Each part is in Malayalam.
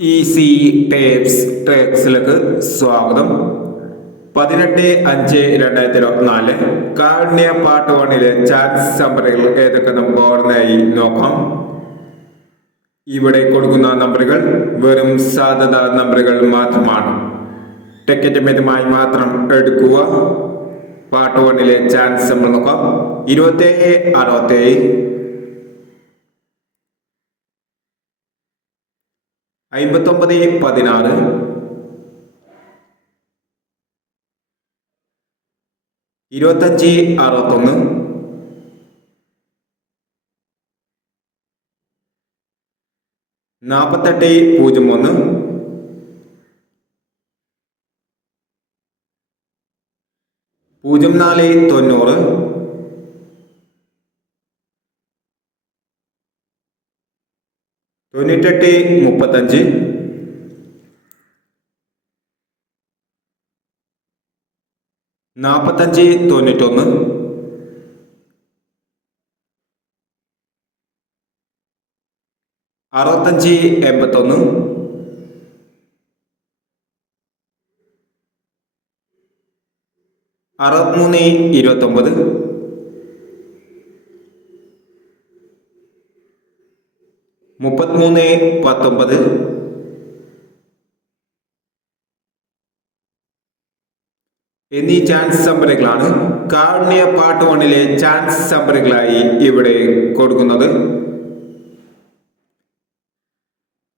ഈസി ടേപ്സ് ട്രേക്സിലേക്ക് സ്വാഗതം. പതിനെട്ട് അഞ്ച് രണ്ടായിരത്തി ഇരുപത്തിനാല് കാരുണ്യ പാർട്ട് വണ്ണിലെ ചാൻസ് നമ്പറുകൾ ഏതൊക്കെ നമുക്ക് ഓർമ്മയായി നോക്കാം. ഇവിടെ കൊടുക്കുന്ന നമ്പറുകൾ വെറും സാധ്യത നമ്പറുകൾ മാത്രമാണ്. ടിക്കറ്റ് മിതമായി മാത്രം എടുക്കുക. പാർട്ട് വണ്ണിലെ ചാൻസ് നമ്മൾ നോക്കാം. ഇരുപത്തേഴ് അറുപത്തേഴ് അമ്പത്തൊമ്പത് പതിനാറ്. ഇരുപത്തഞ്ച് അറുപത്തൊന്ന്. നാൽപ്പത്തെട്ട് പൂജ്യം ഒന്ന്. പൂജ്യം നാല് തൊണ്ണൂറ്. തൊണ്ണൂറ്റെട്ട് മുപ്പത്തഞ്ച്. നാൽപ്പത്തഞ്ച് തൊണ്ണൂറ്റൊന്ന്. അറുപത്തഞ്ച് എൺപത്തൊന്ന്. അറുപത്തിമൂന്ന് ഇരുപത്തൊമ്പത്. മുപ്പത്തിമൂന്ന് പത്തൊമ്പത്. എന്നീ ചാൻസ് നമ്പറുകളാണ് കാരുണ്യ പാർട്ട് വണ്ണിലെ ചാൻസ് നമ്പറുകളായി ഇവിടെ കൊടുക്കുന്നത്.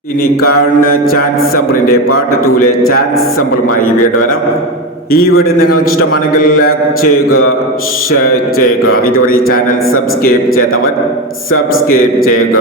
ഇനി കാണുന്ന ചാൻസ് നമ്പറിന്റെ പാർട്ട് ടൂവിലെ ചാൻസ് നമ്പറുമായി വീണ്ടും വരാം. ഈ വീഡിയോ നിങ്ങൾക്ക് ഇഷ്ടമാണെങ്കിൽ ലൈക്ക് ചെയ്യുക ഷെയർ ചെയ്യുക. ഇതുവരെ ഈ ചാനൽ സബ്സ്ക്രൈബ് ചെയ്തവർ സബ്സ്ക്രൈബ് ചെയ്യുക.